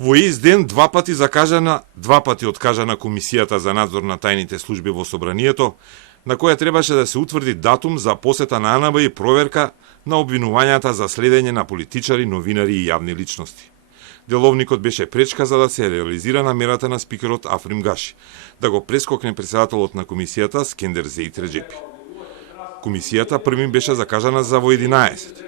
Во ист ден два пати откажана Комисијата за надзор на тајните служби во Собранието, на која требаше да се утврди датум за посета на АНБ и проверка на обвинувањата за следење на политичари, новинари и јавни личности. Деловникот беше пречка за да се реализира намерата на спикерот Африм Гаши, да го прескокне председателот на Комисијата Скендер Зеит Реджепи. Комисијата првим беше закажана за во 11,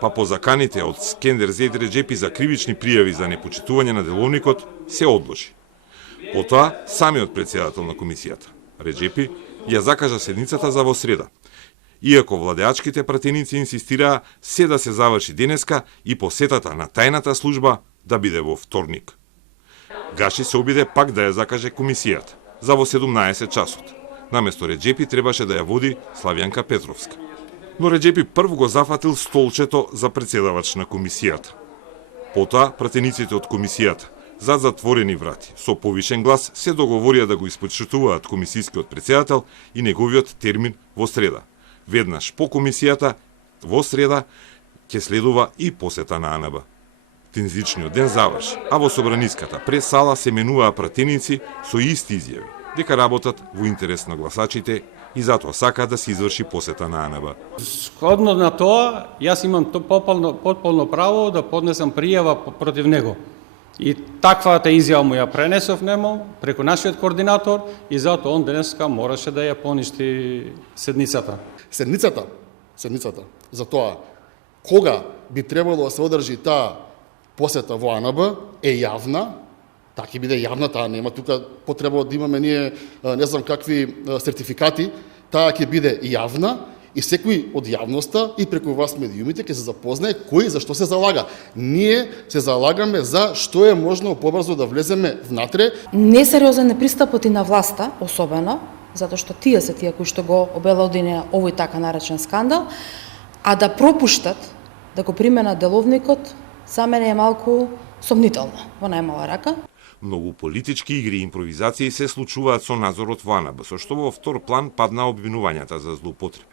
па по заканите од Скендер Зеит Реджепи за кривични пријави за непочитување на деловникот се одложи. Потоа, самиот председател на Комисијата, Реджепи, ја закажа седницата за во среда, иако владеачките пратеници инсистираа се да се заврши денеска и посетата на тајната служба да биде во вторник. Гаши се обиде пак да ја закаже Комисијата за во 17 часот. Наместо Реджепи требаше да ја води Славјанка Петровска. Но Реджепи прв го зафатил столчето за председавач на Комисијата. Потоа, пратениците од Комисијата, зад затворени врати, со повишен глас, се договорија да го испочитуваат комисијскиот председател и неговиот термин во среда. Веднаш по Комисијата, во среда, ќе следува и посета на АНБ. Тензичниот ден заврши, а во Собраниската прес-сала се менуваа пратеници со исти изјави, дека работат во интерес на гласачите и затоа сакаат да се изврши посета на АНБ. Сходно на тоа, јас имам потполно право да поднесам пријава против него. И таквата изјава му ја пренесов нему преку нашиот координатор и затоа он денеска мораше да ја поништи седницата. Седницата за тоа кога би требало да се одржи таа посета во АНБ е јавна, така ќе биде јавна, таа нема тука потреба да имаме ние не знам какви сертификати, таа ќе биде јавна и секој од јавноста и преку вас медиумите ќе се запознае кој за што се залага. Ние се залагаме за што е можно побрзо да влеземе внатре. Несериозен е пристапот и на власта, особено, затоа што тие се тие кои што го обелодени овој така наречен скандал, а да пропуштат да го применат деловникот, за мене е малку сомнително, во најмала рака. Многу политички игри и импровизации се случуваат со надзорот во АНБ, со што во втор план падна обвинувањата за злоупотреби.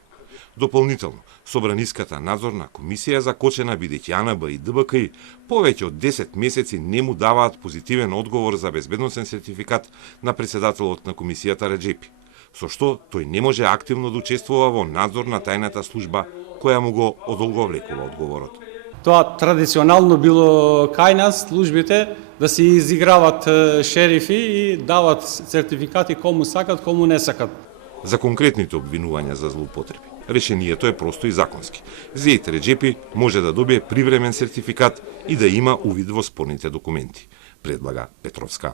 Дополнително, Собраниската надзорна комисија закочена бидејќи АНБ и ДБКИ повеќе од 10 месеци не му даваат позитивен одговор за безбедносен сертификат на председателот на комисијата Реджепи, со што тој не може активно да учествува во надзор на тајната служба која му го одолговлекува одговорот. Тоа традиционално било кај нас службите да се изиграват шерифи и дават сертификати кому сакат, кому не сакат. За конкретните обвинувања за злоупотреби, решението е просто и законски. Зеит Реджепи може да добие привремен сертификат и да има увид во спорните документи, предлага Петровска.